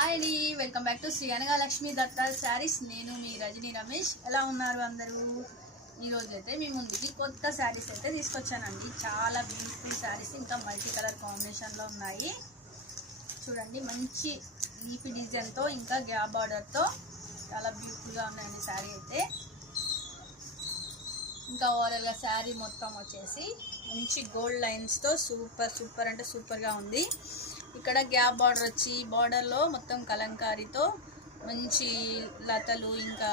Hi అండి welcome back to Shri Anagalakshmi Datta sarees నేను మీ రజనీ రమేష్. ఎలా ఉన్నారు అందరూ? ఈరోజు అయితే మీ ముందుకి కొత్త శారీస్ అయితే తీసుకొచ్చానండి. చాలా బ్యూటిఫుల్ శారీస్ ఇంకా మల్టీ కలర్ కాంబినేషన్లో ఉన్నాయి. చూడండి మంచి లీఫీ డిజైన్తో ఇంకా గ్యాప్ బార్డర్తో చాలా బ్యూటిఫుల్గా ఉన్నాయండి శారీ అయితే. ఇంకా ఓవరాల్గా శారీ మొత్తం వచ్చేసి మంచి గోల్డ్ లైన్స్తో సూపర్ సూపర్ అంటే సూపర్గా ఉంది. ఇక్కడ గ్యాప్ బార్డర్ వచ్చి బార్డర్లో మొత్తం కలంకారీతో మంచి లతలు ఇంకా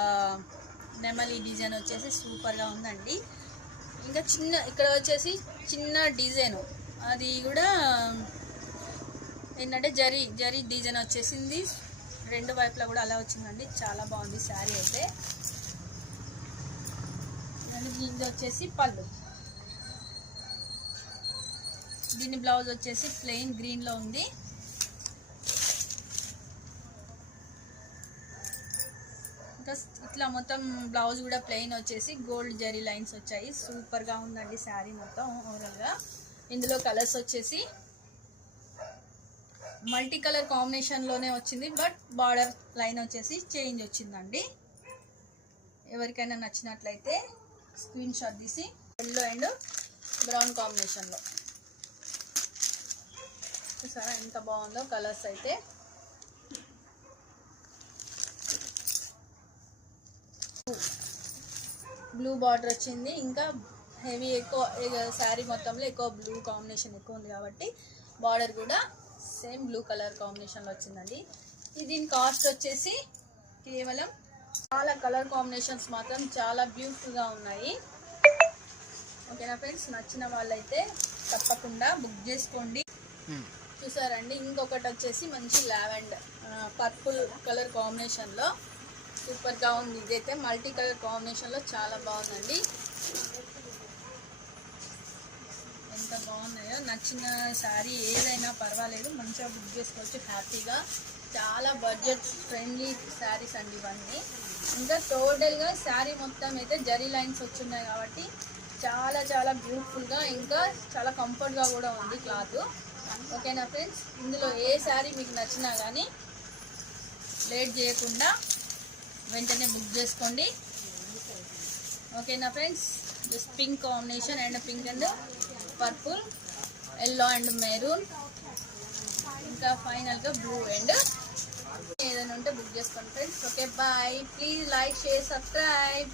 నెమలి డిజైన్ వచ్చేసి సూపర్గా ఉందండి. ఇంకా చిన్న ఇక్కడ వచ్చేసి చిన్న డిజైన్. అది కూడా ఏంటంటే జరీ జరీ డిజైన్ వచ్చేసింది. రెండు వైపులా కూడా అలా వచ్చిందండి. చాలా బాగుంది శారీ అయితే. ఇది వచ్చేసి పళ్ళు. దీని బ్లౌజ్ వచ్చేసి ప్లెయిన్ గ్రీన్లో ఉంది. ఇంకా ఇట్లా మొత్తం బ్లౌజ్ కూడా ప్లెయిన్ వచ్చేసి గోల్డ్ జరీ లైన్స్ వచ్చాయి. సూపర్గా ఉందండి శారీ మొత్తం ఓవరాల్గా ఇందులో కలర్స్ వచ్చేసి మల్టీ కలర్ కాంబినేషన్లోనే వచ్చింది బట్ బార్డర్ లైన్ వచ్చేసి చేంజ్ వచ్చిందండి. ఎవరికైనా నచ్చినట్లయితే స్క్రీన్ షాట్ తీసి ఎల్లో అండ్ బ్రౌన్ కాంబినేషన్లో చూసారా? ఎంత బాగుందో కలర్స్ అయితే. బ్లూ బార్డర్ వచ్చింది. ఇంకా హెవీ ఎక్కువ శారీ మొత్తంలో ఎక్కువ బ్లూ కాంబినేషన్ ఎక్కువ ఉంది కాబట్టి బార్డర్ కూడా సేమ్ బ్లూ కలర్ కాంబినేషన్లో వచ్చిందండి. ఇది దీని కాస్ట్ వచ్చేసి కేవలం చాలా కలర్ కాంబినేషన్స్ మాత్రం చాలా బ్యూటిఫుల్గా ఉన్నాయి. ఓకేనా ఫ్రెండ్స్? నచ్చిన వాళ్ళైతే తప్పకుండా బుక్ చేసుకోండి. Hmm. చూసారండి. ఇంకొకటి వచ్చేసి మంచి లావెండర్. పర్పుల్ కలర్ కాంబినేషన్లో సూపర్గా ఉంది. ఇదైతే మల్టీ కలర్ కాంబినేషన్లో చాలా బాగుందండి. ఎంత బాగున్నాయో. నచ్చిన శారీ ఏదైనా పర్వాలేదు. మంచిగా బుక్ చేసుకోవచ్చు. హ్యాపీగా. చాలా బడ్జెట్ ఫ్రెండ్లీ శారీస్ అండి ఇవన్నీ. ఇంకా టోటల్గా శారీ మొత్తం అయితే జరీ లైన్స్ వచ్చున్నాయి కాబట్టి చాలా చాలా బ్యూటిఫుల్గా ఇంకా చాలా కంఫర్ట్గా కూడా ఉంది క్లాత్ ఓకేనా ఫ్రెండ్స్? ఇందులో ఏ శారీ మీకు నచ్చినా కానీ లేట్ చేయకుండా వెంటనే బుక్ చేసుకోండి. ఓకేనా friends? Just pink combination and pink and purple yellow and maroon ఇంకా ఫైనల్గా బ్లూ అండ్ ఏదైనా ఉంటే బుక్ చేసుకోండి friends. Okay bye. Please like share subscribe.